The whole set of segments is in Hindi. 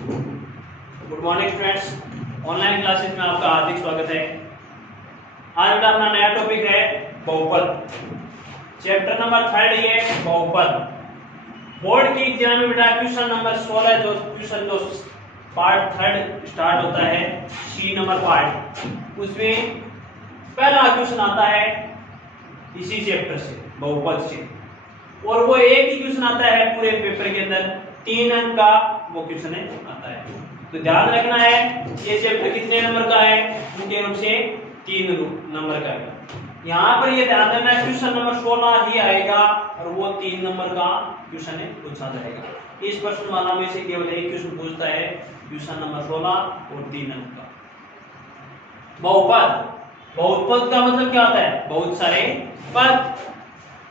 Good morning students, online classes में आपका हार्दिक स्वागत है। आज बेटा अपना नया टॉपिक है बहुपद। चैप्टर नंबर 3 ये बहुपद। बोर्ड की एग्जाम में बेटा क्वेश्चन नंबर 16 जो पार्ट 3 स्टार्ट होता है, सी नंबर पार्ट, उसमें पहला क्वेश्चन आता है इसी चैप्टर से, बहुपद से, और वो एक ही क्वेश्चन आता है पूरे पेपर के अंदर, 3 अंक का वो क्वेश्चन आता है। तो ध्यान रखना है ये चैप्टर कितने नंबर का है, मुख्य रूप से 3 नंबर का है। यहाँ पर ये ध्यान रखना है क्वेश्चन नंबर 16 ही आएगा और वो 3 नंबर का क्वेश्चन पूछा जाएगा। इस प्रश्न माला में से केवल एक क्वेश्चन पूछता है, क्वेश्चन नंबर 16 और 3 अंक का। बहुपद, बहुपद का मतलब क्या होता है? बहुत सारे पद।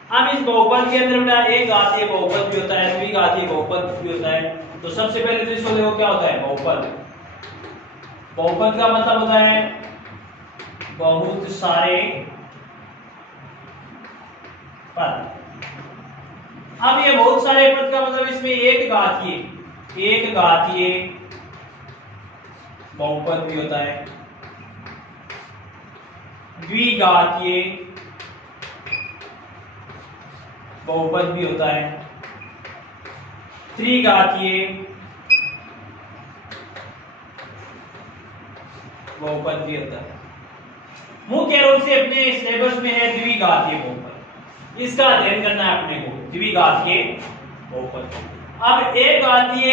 अब इस बहुपद के अंदर बेटा एक घातीय बहुपद भी होता है, द्विघातीय बहुपद भी होता है। तो सबसे पहले तो इसको देखो क्या होता है बहुपद। बहुपद का मतलब होता है बहुत सारे पद। अब ये बहुत सारे पद का मतलब इसमें एक घातीय बहुपद भी होता है, द्विघातीय बहुपद भी होता है, त्रिघातीय बहुपद भी होता है। मुख्य रूप से अपने सिलेबस में है द्विघातीय बहुपद, इसका अध्ययन करना है अपने को, द्विघातीय बहुपद। अब एक घातीय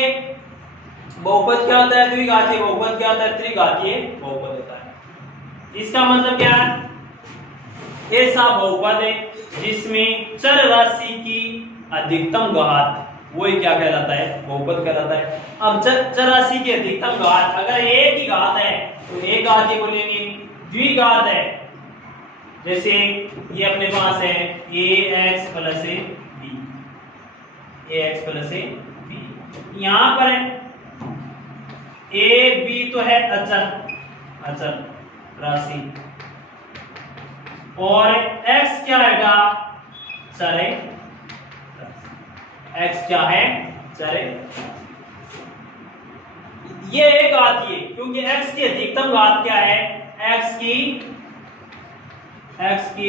बहुपद क्या होता है, द्विघातीय बहुपद क्या होता है, त्रिघातीय बहुपद होता है। इसका मतलब क्या है? ऐसा बहुपद है जिसमें चर राशि की अधिकतम घात, वही क्या कहलाता है, बहुपद कहलाता है। अब चर राशि की अधिकतम घात अगर एक ही घात है तो एक घात ही बोलेंगे। द्विघात है, जैसे ये अपने पास है ax plus b, ax plus b। यहां पर a b तो है अचल राशि, और x क्या है? चर है। x क्या है? चर है। ये एक घातीय, क्योंकि x की अधिकतम घात क्या है? x की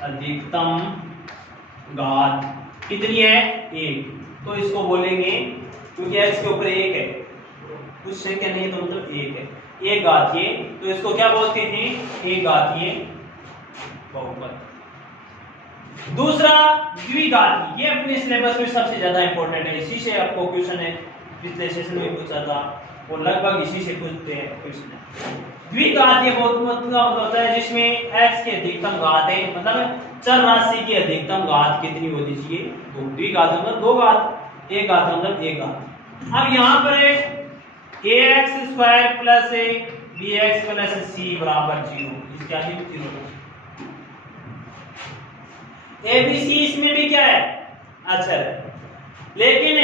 अधिकतम घात कितनी है? 1। तो इसको बोलेंगे, क्योंकि x के ऊपर 1 है, कुछ संख्या नहीं तो मतलब 1 है, एक घातीय, तो इसको क्या बोलते हैं? एक घातीय बहुपद। दूसरा द्विघातीय, ये अपने सिलेबस में सबसे ज्यादा इंपॉर्टेंट है, इसी से आपको क्वेश्चन है, पिछले सेशन में पूछा था और लगभग इसी से पूछते हैं क्वेश्चन। द्विघातीय बहुपद का मतलब होता है जिसमें x की अधिकतम घात है, मतलब चर राशि की अधिकतम घात कितनी होनी चाहिए? 2। द्विघात मतलब 2 घात, एक घात मतलब 1 घात। अब यहाँ पर है ax square plus bx plus c बराबर 0, इसका ही 0। abc इसमें भी क्या है? अचर है, लेकिन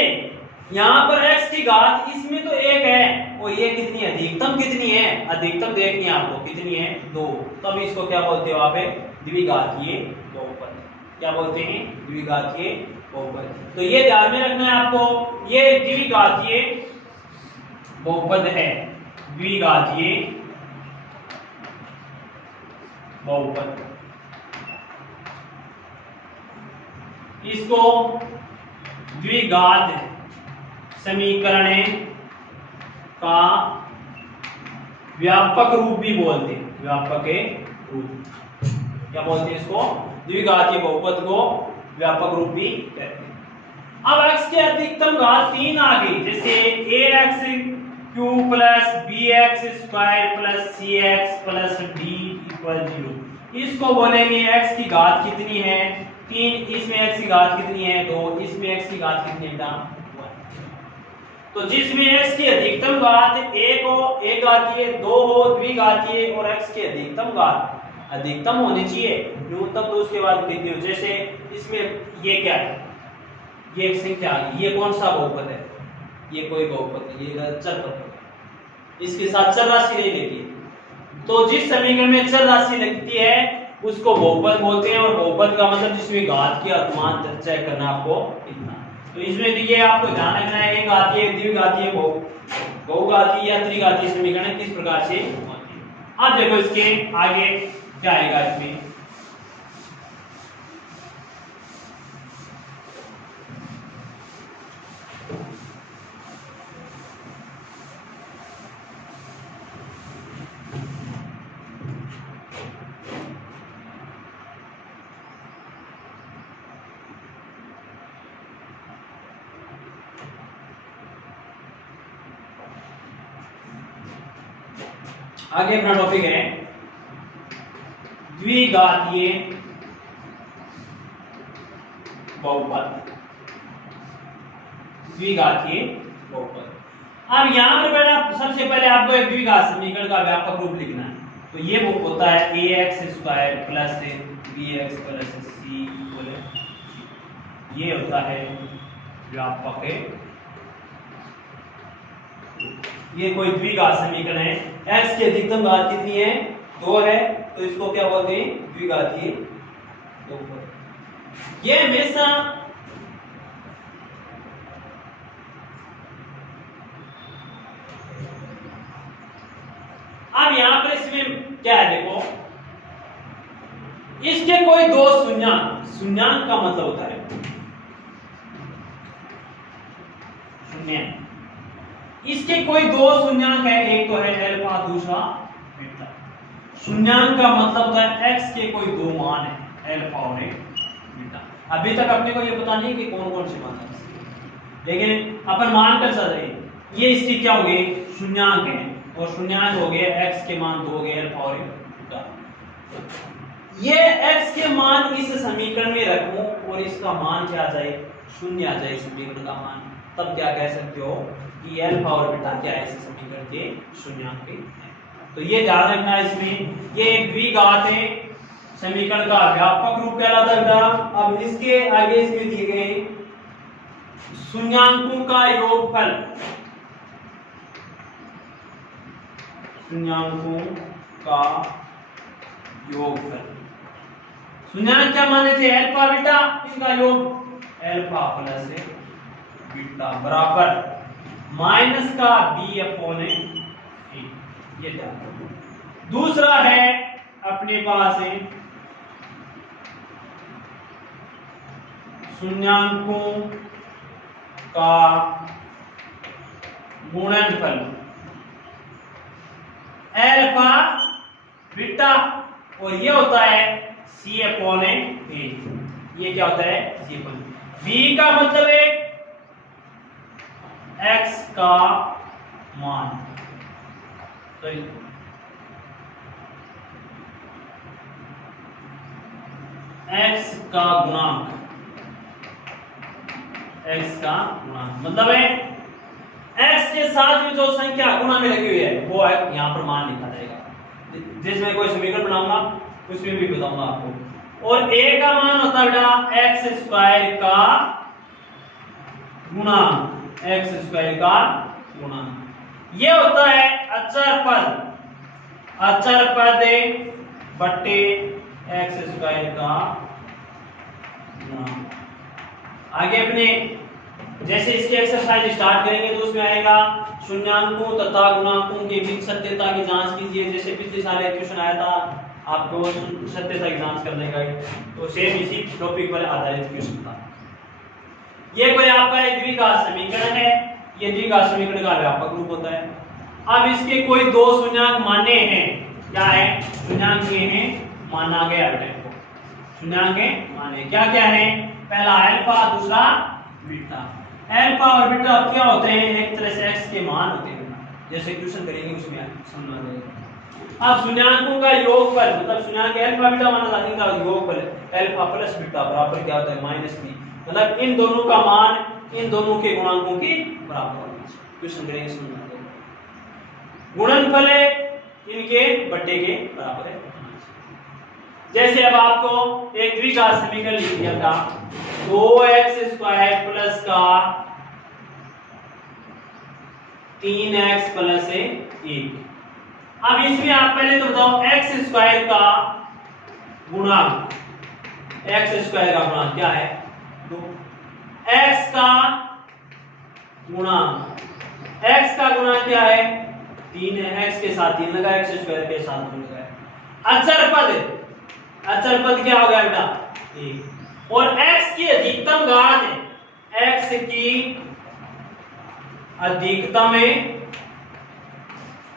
यहाँ पर x की घात इसमें तो 1 है, और ये कितनी है? अधिकतम कितनी है? अधिकतम देखनी है आपको, कितनी है? 2। तब इसको क्या बोलते हो आप? द्विघातीय बहुपद। क्या बोलते हैं? द्विघातीय बहुपद। तो ये ध्यान में रखना है आपको, ये द्विघातीय बहुपद है, द्विघातीय बहुपद। इसको द्विघात समीकरण का व्यापक रूप भी बोलते हैं, व्यापक रूप। क्या बोलते हैं इसको? द्विघातीय बहुपद को व्यापक रूप भी कहते हैं। अब x की अधिकतम घात 3 आ गई, जैसे ax cube plus bx square plus cx plus d equal 0। इसको बोलेंगे x की घात कितनी है? 3। इसमें x की घात कितनी है? 2। इसमें x की घात कितनी है? 1। तो जिसमें x की अधिकतम घात 1 हो, एक घातीय, 2 हो द्विघातीय, और x की अधिकतम घात अधिकतम होनी चाहिए, न्यूनतम तो उसके बाद कितनी हो। जैसे इसमें ये क्या है? ये एक संख्या आ गई, ये कौन सा बहुपद है? ये कोई बहुपद नहीं, ये चर पद है, इसके साथ चर राशि नहीं लेती है। तो जिस समीकरण में चर राशि लगती है उसको बहुपद बोलते हैं, और बहुपद का मतलब जिसमें घात की मान चेक करना आपको इतना। तो इसमें देखिए आपको ध्यान रखना है, एक घातीय, द्विघातीय, बहुघातीय या त्रिघातीय समीकरण किस प्रकार से होते हैं। अब देखो इसके आगे क्या आएगा इसमें। आगे अपना टॉपिक है द्विघातीय बहुपद। द्विघातीय बहुपद। अब यहां पर पहले सबसे पहले आपको एक द्विघात समीकरण का व्यापक रूप लिखना है। तो ये वो होता है ax² plus bx plus c equal ये होता है व्यापक है। ये कोई द्विघात समीकरण है। x की अधिकतम घात कितनी है? 2 है, तो इसको क्या बोलते हैं? द्विघातीय बहुपद। ये हमेशा अब यहां पर इसमें क्या है देखो, इसके कोई दो शून्यांक, शून्यांक का मतलब होता है शून्य, इसके कोई दो शून्यांक है, एक तो है अल्फा, दूसरा बीटा। शून्यांक का मतलब होता है x के कोई दो मान है, अल्फा और बीटा। अभी तक अपने को ये पता नहीं कि कौन कौन से मान है, लेकिन अपन मान कर सकते हैं ये इसकी क्या हो गए? शून्यांक है, और शून्यांक हो गए x के मान 2 हो गए अल्फा और बीटा। ये x के मान इस समीकरण में रखूं और इसका मान क्या आ जाए? शून्य आ जाए समीकरण का मान, तब क्या कह सकते हो कि अल्फा और बीटा क्या है इस समीकरण के शून्यांक है। तो ये ध्यान रखना है इसमें। ये एक द्विघात है समीकरण का व्यापक रूप कहलाता है। अब इसके आगे इसमें दिए गए शून्यांकों का योगफल, शून्यांकों का योगफल। शून्यांक क्या माने थे? अल्फा बीटा, इनका योग अल्फा प्लस बीटा बराबर माइनस का b अपॉन a। ये ध्यान रखो। दूसरा है अपने पास है शून्यांकों का गुणनफल, अल्फा बीटा, और ये होता है c अपॉन a। ये क्या होता है? c अपॉन b का मतलब है x का मान, तो x का गुणांक, x का गुणांक मतलब है x के साथ में जो संख्या गुणा में लगी हुई है वो यहां पर मान लिखा जाएगा। जिसमें कोई समीकरण बनाऊंगा उसमें भी बताऊंगा आपको। और a का मान होता है बेटा x² का गुणांक, x² का गुणांक। ये होता है अचर पद, अचर पद बट्टे x² का गुणांक। आगे अपने जैसे इसकी एक्सरसाइज स्टार्ट करेंगे तो उसमें आएगा शून्याङ्कों तथा गुणांकों के बीच सत्यता की जांच कीजिए। जैसे पिछले साल एक क्वेश्चन आया था आपको सत्यता की जांच करने का, तो सेम इसी टॉपिक पर आधारित क्वेश्चन था। ये कोई आपका एक द्विघात समीकरण है, ये द्विघात समीकरण का व्यापक रूप होता है। अब इसके कोई दो शून्याङ्क माने हैं, क्या है? शून्याङ्क ये हैं, माना गया बेटा इनको शून्याङ्क है माने। क्या क्या है? पहला अल्फा, दूसरा बीटा। अल्फा और बीटा क्या होते हैं? एक तरह से x के मान होते हैं, जैसे क्वेश्चन करेंगे उसमें समझ आ जाएगा। अब शून्याङ्कों का योगफल मतलब शून्याङ्क अल्फा बीटा माना था, इनका योगफल अल्फा प्लस बीटा बराबर क्या होता है? -b। मतलब इन दोनों का मान इन दोनों के गुणांकों के बराबर होना चाहिए। क्वेश्चन करेंगे समझ आ जाएगा। गुणनफल है इनके बट्टे के बराबर है। जैसे अब आपको एक द्विघात समीकरण लिख दिया था 2x² प्लस का 3x प्लस 1। अब इसमें आप पहले तो बताओ x² का गुणांक, x² का गुणांक क्या है? 2। x का गुणांक, x का गुणांक क्या है 3 है, x के साथ 3 लगा, x स्क्वायर के साथ 2 लगा। अचर पद क्या हो गया बेटा 1, और x की अधिकतम घात है, x की अधिकतम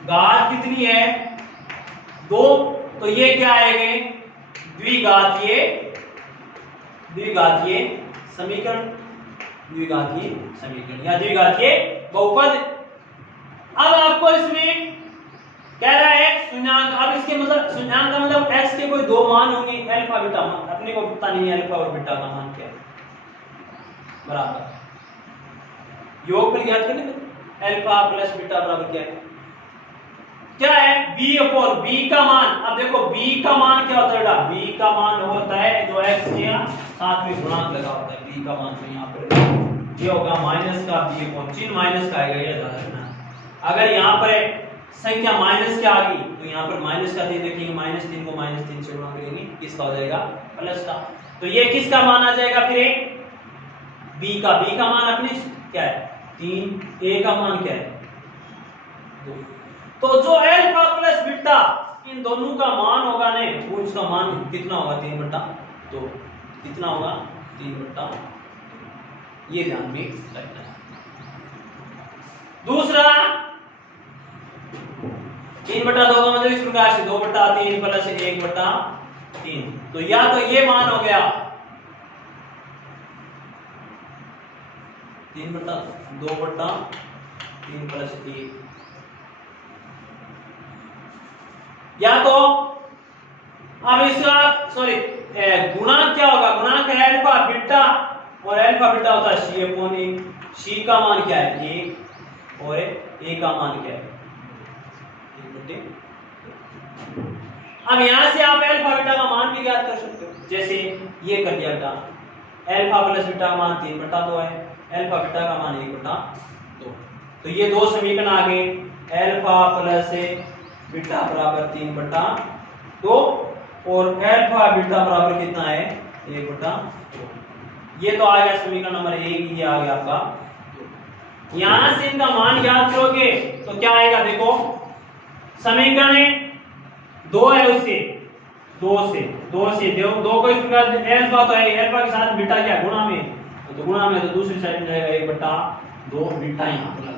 घात कितनी है 2, तो ये क्या आएंगे द्विघातीय समीकरण या द्विघातीय बहुपद। अब आपको इसमें कह रहा है शून्यांक, अब इसके मतलब शून्यांक का मतलब x के कोई दो मान होंगे, अल्फा बीटा मान, अपने को पता नहीं है अल्फा और बीटा का मान क्या है, बराबर योगफल ज्ञात करने में अल्फा प्लस बीटा बराबर क्या है b का मान। अब देखो b का मान क्या होता है बेटा, b का मान होता है जो x के साथ में गुणांक लगा होता है, b का मान तो यहाँ पर ये होगा माइनस का b, चिन्ह माइनस का आएगा, ये ध्यान रखना। अगर यहाँ पर संख्या माइनस क्या आ गई तो यहाँ पर माइनस का 3 देखेंगे, -3 को -3 से गुणा करेंगे, किसका हो जाएगा प्लस का, तो ये किसका मान आ जाएगा फिर b का मान अपने क्या है 3, a का मान क्या है 2, तो जो अल्फा प्लस बीटा इन दोनों का मान होगा ने वो उसका मान कितना होगा 3/2, कितना होगा 3/2, ये ध्यान में रखना है। दूसरा 3/2 का मतलब इस प्रकार से 2/3 प्लस 1/3, तो या तो ये मान हो गया 3/2/3 प्लस 1, या तो अब इसका गुणांक क्या होगा, गुणांक है अल्फा बीटा, और अल्फा बीटा होता है c/1, c का मान क्या है 1 और a का मान क्या है 1/2। अब यहां से आप अल्फा बीटा का मान भी ज्ञात कर सकते हो, जैसे ये कर दिया बेटा अल्फा प्लस बीटा का मान 3/2 है, अल्फा बीटा का मान 1/2, तो ये दो समीकरण आ गए, अल्फा प्लस बीटा बराबर 3/2 और अल्फा बीटा बराबर कितना है 1/2, ये तो आ गया समीकरण नंबर 1, ये आ गया आपका। यहां से इनका मान ज्ञात करोगे तो क्या आएगा, देखो समीकरण 2 है, उससे 2 को इस प्रकार अल्फा तो है, अल्फा के साथ बीटा क्या गुणा में, तो गुणा में तो दूसरी साइड में जाएगा 1/2 बीटा यहां पर।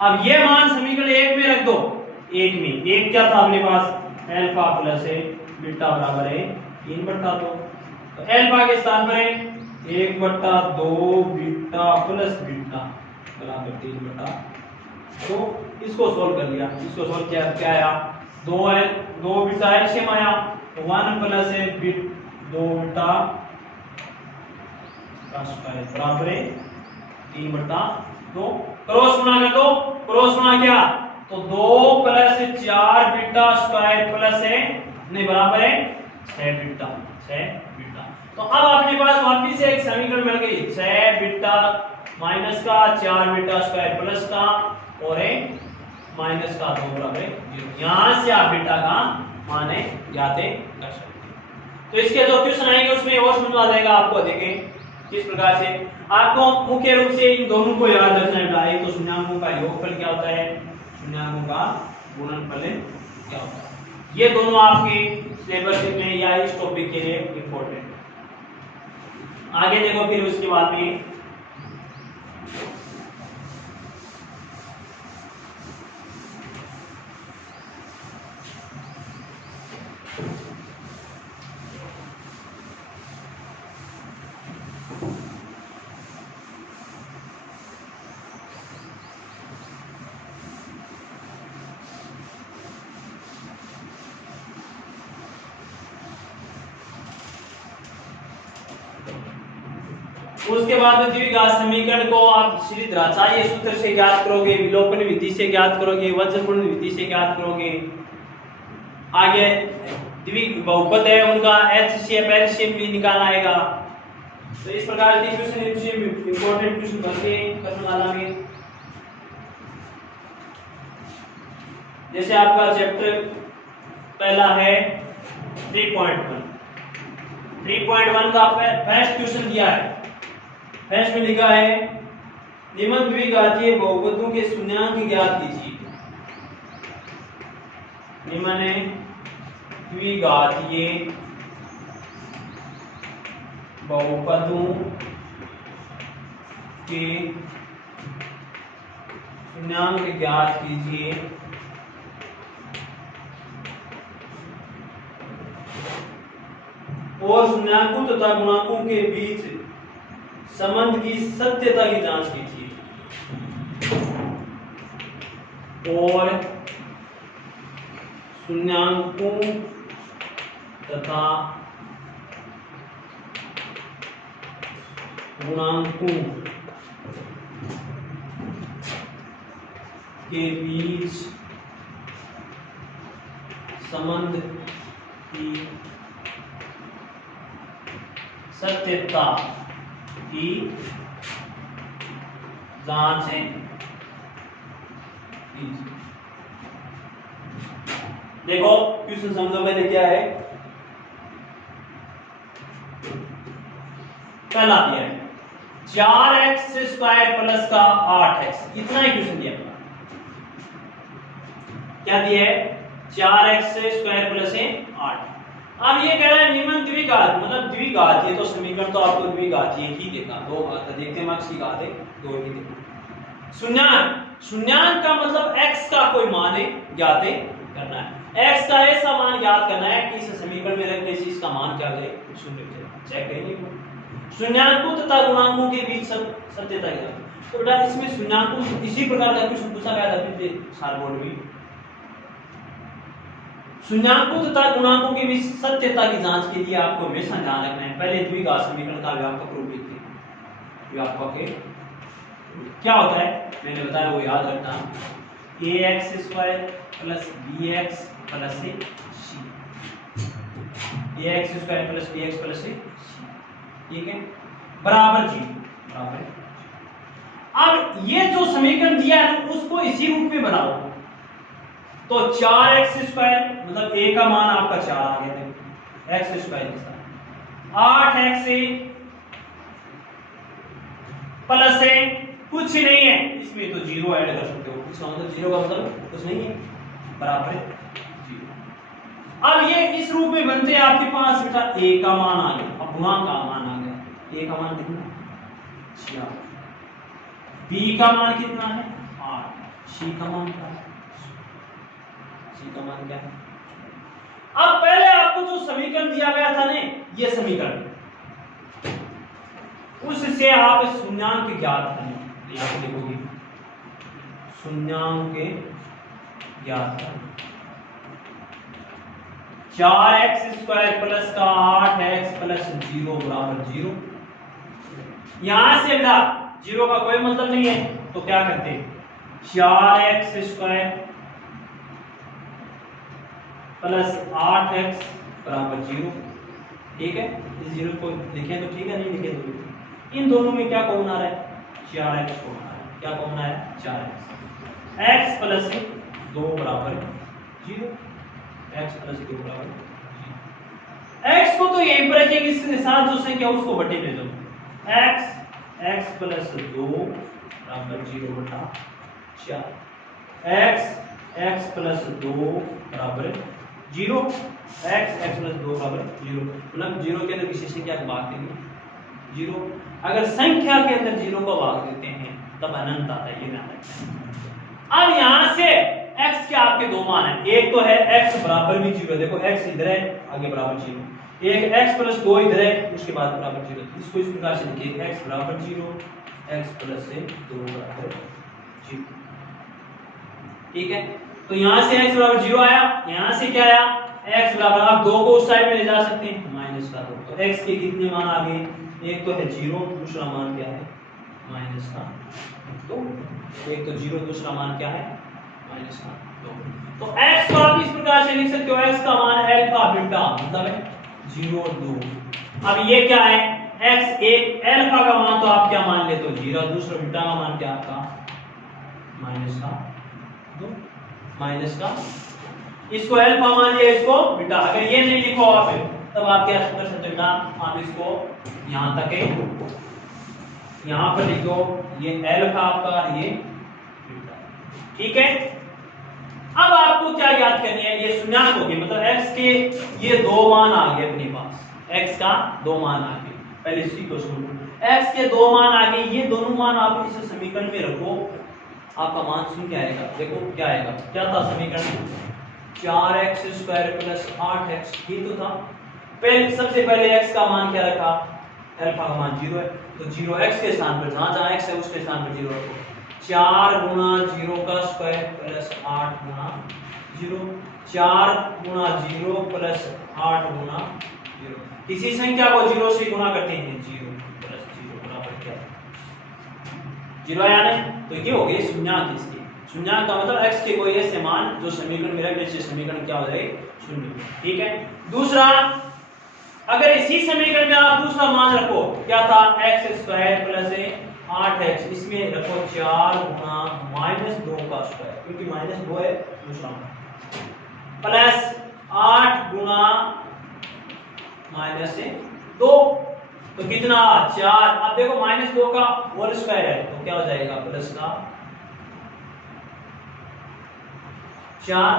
अब ये मान समीकरण 1 में रख दो, एक क्या था अपने पास अल्फा प्लस बीटा बराबर है 3/2, तो अल्फा के स्थान पर 1/2 बीटा प्लस बीटा बराबर 3/2, तो इसको सोल्व कर लिया, इसको सोल्व किया क्या आया 2 बीटा एलसीएम आया, तो 1 प्लस 2 बीटा का स्क्वायर बराबर 3/2, क्रॉस गुणा कर दो, क्रॉस गुणा किया तो 2 प्लस 4 बीटा स्क्वायर प्लस नहीं बराबर है 6 बीटा। तो अब अपने पास वापिस से एक समीकरण मिल गई, 6 बीटा माइनस का 4 बीटा स्क्वायर प्लस का और माइनस का 2 बराबर 0। यहां से आप बीटा का मान ज्ञात कर सकते हैं। तो इसके जो क्वेश्चन आएंगे उसमें और समझ आ जाएगा आपको, देखें किस प्रकार से आपको मुख्य रूप से इन दोनों को याद रखना है। एक तो शून्यांकों का योगफल क्या होता है, शून्यांकों का गुणनफल क्या होता है, ये दोनों आपके सिलेबस में या इस टॉपिक के लिए इंपॉर्टेंट है। आगे देखो फिर उसके बाद में उसके बाद में द्विघात समीकरण को आप श्री द्विघातीय सूत्र से ज्ञात करोगे, विलोपन विधि से ज्ञात करोगे, वज्रपूर्ण विधि से ज्ञात करोगे। आगे द्विघात बहुपद है उनका एचसीएफ एलसीएम भी निकालना आएगा। तो इस प्रकार के क्वेश्चन इंपॉर्टेंट क्वेश्चन बनते हैं कर्मशाला में। जैसे आपका चैप्टर पहला है 3.1 का फर्स्ट क्वेश्चन दिया है। फर्स्ट में लिखा है निम्न द्विघातीय बहुपदों के शून्यांक ज्ञात कीजिए। निम्न द्विघातीय बहुपदों के शून्यांक ज्ञात कीजिए। और शून्यांकों तथा गुणांकों के बीच संबंध की सत्यता की जांच कीजिए। और शून्यांकों तथा गुणांकों के बीच संबंध की सत्यता की जांच कीजिए। देखो क्वेश्चन समझो पहले क्या है। पहला दिया है 4x स्क्वायर प्लस का 8x, इतना ही क्वेश्चन दिया। क्या दिया है 4x स्क्वायर प्लस है 8। अब ये कह रहा है निम्न द्विघात मतलब द्विघातीय, तो समीकरण तो आपको द्विघातीय ही देगा, दो घात देखते हैं मार्क्स की घात है दो ही देगा। शून्यांक, शून्यांक का मतलब x का कोई मान ज्ञात करना है। x का ऐसा मान ज्ञात करना है कि इस समीकरण में रखने से इसका मान क्या है शून्य चेक करेंगे। शून्यांकों तथा गुणांकों के बीच सत्यता ज्ञात। तो बेटा इसमें शून्यांकों इसी प्रकार का क्वेश्चन पूछा गया था पिछले साल बोर्ड में। शून्यांकों तथा गुणांकों के बीच सत्यता की जांच के लिए आपको हमेशा ध्यान रखना है पहले द्विघात समीकरण का व्यापक रूप लिखते हैं। व्यापक क्या होता है मैंने बताया वो याद रखना। ax square plus bx plus c, ax square plus bx plus c, ठीक है, बराबर जी बराबर। अब ये जो समीकरण दिया है उसको इसी रूप में बनाओ। तो 4x स्क्वायर मतलब a का मान आपका 4 आ गया, देखो x स्क्वायर 8x प्लस से कुछ नहीं है इसमें, तो जीरो ऐड कर सकते हो। इसका मतलब जीरो का मतलब कुछ नहीं है, बराबर है जीरो। अब ये इस रूप में बनते हैं आपके पास बेटा a का मान आ गया, अब गुणांक का मान आ गया। a का मान कितना 6, b का मान कितना है 8, c का मान क्या है, c का मान क्या है। अब पहले आपको जो समीकरण दिया गया था ना ये समीकरण, उससे आप शून्यांक ज्ञात करें। यहां पे देखोगे शून्यांक ज्ञात करें। 4x स्क्वायर प्लस का 8x प्लस 0 बराबर 0। यहां से बेटा जीरो का कोई मतलब नहीं है तो क्या करते हैं 4x स्क्वायर प्लस 8x बराबर 0, ठीक है। इस जीरो को लिखें तो ठीक है, नहीं लिखे तो इन दोनों में क्या कॉमन आ रहा है 4x कॉमन आ रहा है। क्या कॉमन आ रहा है 4x, x प्लस 2 बराबर 0, x प्लस 2 बराबर 0। x को तो यहीं पर रखेंगे, इसके साथ जो संख्या उसको बटे में दो, x प्लस 2 बराबर 0 बटा 4, x प्लस 2 बराबर 0, x प्लस 2 बराबर 0। मतलब 0 के अंदर किसी संख्या को भाग देंगे 0, अगर संख्या के अंदर 0 को भाग देते हैं तब अनंत आता है, ये ध्यान रखना। अब यहां से x के आपके दो मान है, एक तो है x बराबर भी 0, देखो x इधर है आगे बराबर 0, एक x प्लस 2 इधर है उसके बाद बराबर 0। इसको इस प्रकार से लिखिए x बराबर 0, x प्लस 2 बराबर 0, ठीक है। तो यहां से x बराबर 0 आया, यहां से क्या आया x बराबर, आप 2 को उस साइड में ले जा सकते हैं माइनस का 2, तो x के कितने मान आ गए, एक तो है 0, दूसरा मान क्या है माइनस का 2, एक तो 0 दूसरा मान क्या है माइनस का 2। तो x को आप इस प्रकार से लिख सकते हो, x का मान अल्फा बीटा मतलब है 0 और 2। अब ये क्या है x, एक अल्फा का मान तो आप क्या मान लेते हो 0, दूसरा बीटा का मान क्या आपका माइनस का 2, माइनस का, इसको अल्फा मान लिया इसको बीटा। अगर ये नहीं लिखो आप तब आप क्या कर सकते हो, आप इसको यहां तक यहां पर लिख दो ये अल्फा आपका, ये बीटा। ठीक है, अब आपको क्या याद करनी है, ये शून्याङ्क हो गए, मतलब x के ये दो मान आ गए अपने पास, x का दो मान आ गए। पहले इसी को सुनो, x के दो मान आ गए, ये दोनों मान आप इस समीकरण में रखो, आपका मान सुन क्या आएगा, देखो क्या आएगा, क्या था समीकरण, 4x² + 8x, ये तो था। पहले सबसे पहले x का मान क्या रखा, अल्फा का मान 0 है, तो 0 x के स्थान पर, जहां जहां x है उसके स्थान पर 0 रखो। 4 × 0 का स्क्वायर + 8 × 0, 4 × 0 + 8 × 0। किसी संख्या को 0 से गुणा करते हैं, 0 + 0 बराबर क्या, 0 आया नहीं, तो ये हो गए शून्याङ्क। इसके शून्याङ्क का मतलब x के कोई ऐसे मान जो समीकरण में रखने से समीकरण क्या हो जाएगा, शून्य। ठीक है, दूसरा, अगर इसी समीकरण में आप दूसरा मान रखो, क्या था, x² + 8x, इसमें रखो 4 × -2 का स्क्वायर, क्योंकि -2 है दूसरा, प्लस 8 × -2, तो कितना, 4। अब देखो -2 का होल स्क्वायर है, तो क्या हो जाएगा, प्लस का 4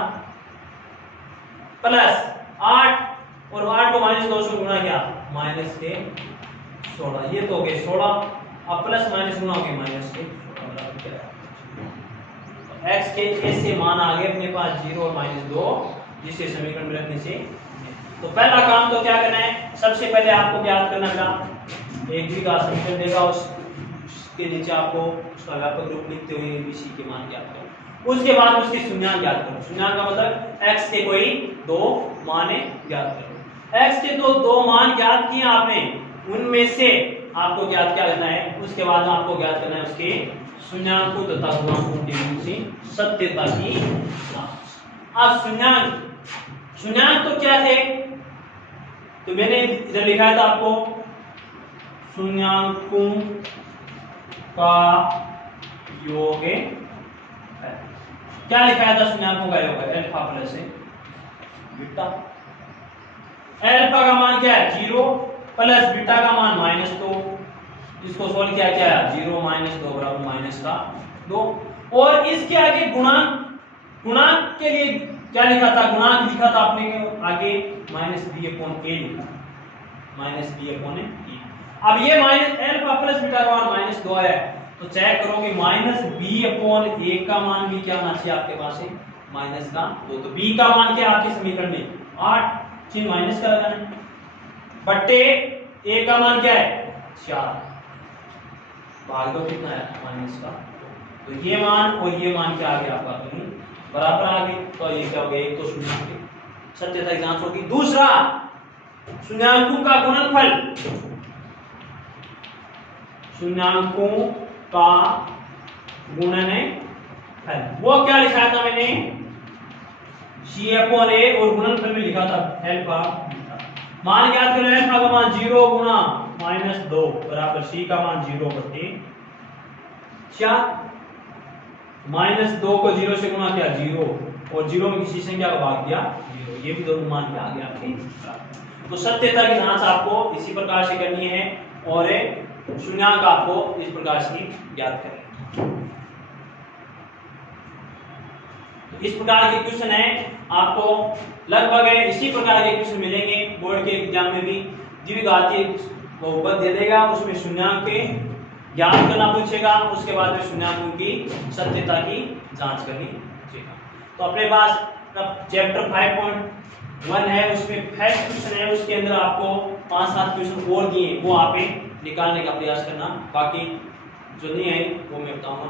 प्लस 8, और 8 को -2 से गुणा किया, -16, ये तो हो गए 16, अब प्लस माइनस गुणा हो गए -16 बराबर क्या है, x के ऐसे मान आ गए अपने पास 0 और -2, जिसे समीकरण में रखने से। तो पहला काम तो क्या करना है, सबसे पहले आपको याद करना है, एक द्विघात समीकरण देगा, उसके नीचे आपको उसका व्यापक रूप लिखते हुए ABC के मान ज्ञात करो, उसके बाद उसके शून्याङ्क ज्ञात करो। शून्याङ्क का मतलब x के कोई दो मान ज्ञात करो, x के तो दो मान ज्ञात किए आपने, उनमें से आपको ज्ञात क्या करना है, उसके बाद आपको ज्ञात करना है उसके शून्याङ्कों तथा गुणांकों के बीच की सत्यता की जांच। अब शून्याङ्क तो क्या थे, तो मैंने इधर लिखा था आपको, शून्याङ्कों का योग है, क्या लिखा था, शून्याङ्कों का योग है अल्फा प्लस बीटा। अल्फा का मान क्या है, 0 प्लस बीटा का मान -2, इसको सोल्व किया, क्या है 0 - 2 बराबर -2, और इसके आगे गुणांक के लिए क्या लिखा था, गुणांक लिखा था आपने आगे -b/a लिखा, -b/a। अब ये अल्फा प्लस बीटा का मान -2 है, तो चेक करो कि -b/a का मान भी क्या आना चाहिए आपके पास है, -2, तो b का मान क्या है आपके समीकरण में 8, चिन्ह माइनस का लगाना, बट्टे a का मान क्या है 4, भाग दो कितना है -का, तो ये मान और ये मान क्या आ गया आपका कहीं बराबर आ गए, तो ये क्या हो गया, एक तो शून्याङ्क, सत्यता की जांच होगी। दूसरा, शून्याङ्कों का गुणनफल, शून्याङ्कों का गुणनफल, वो क्या लिखा था मैंने, C/a, और गुणनफल में लिखा था अल्फा। मान ज्ञात करें, अल्फा का मान 0 गुणा -2 बराबर C का मान 0/4, -2 को 0 से गुणा किया 0, और 0 में किसी संख्या को भाग दिया 0, ये भी दोनों मान आ गया आपके। तो सत्यता की जांच आपको इसी प्रकार से करनी है, और शून्याङ्क आपको इस प्रकार से ज्ञात करना है। तो इस प्रकार के क्वेश्चन है, आपको लगभग इसी प्रकार के क्वेश्चन मिलेंगे बोर्ड के एग्जाम में भी। द्विघातीय बहुपद दे देगा, उसमें शून्याङ्क के ज्ञात करना पूछेगा, उसके बाद में शून्याङ्कों की सत्यता की जांच करनी पूछेगा। तो अपने पास चैप्टर 5.1 है, उसमें फर्स्ट क्वेश्चन है, उसके अंदर आपको 5-7 क्वेश्चन और दिए, वो आप निकालने का प्रयास करना, बाकी जो नहीं है वो मैं बताऊंगा।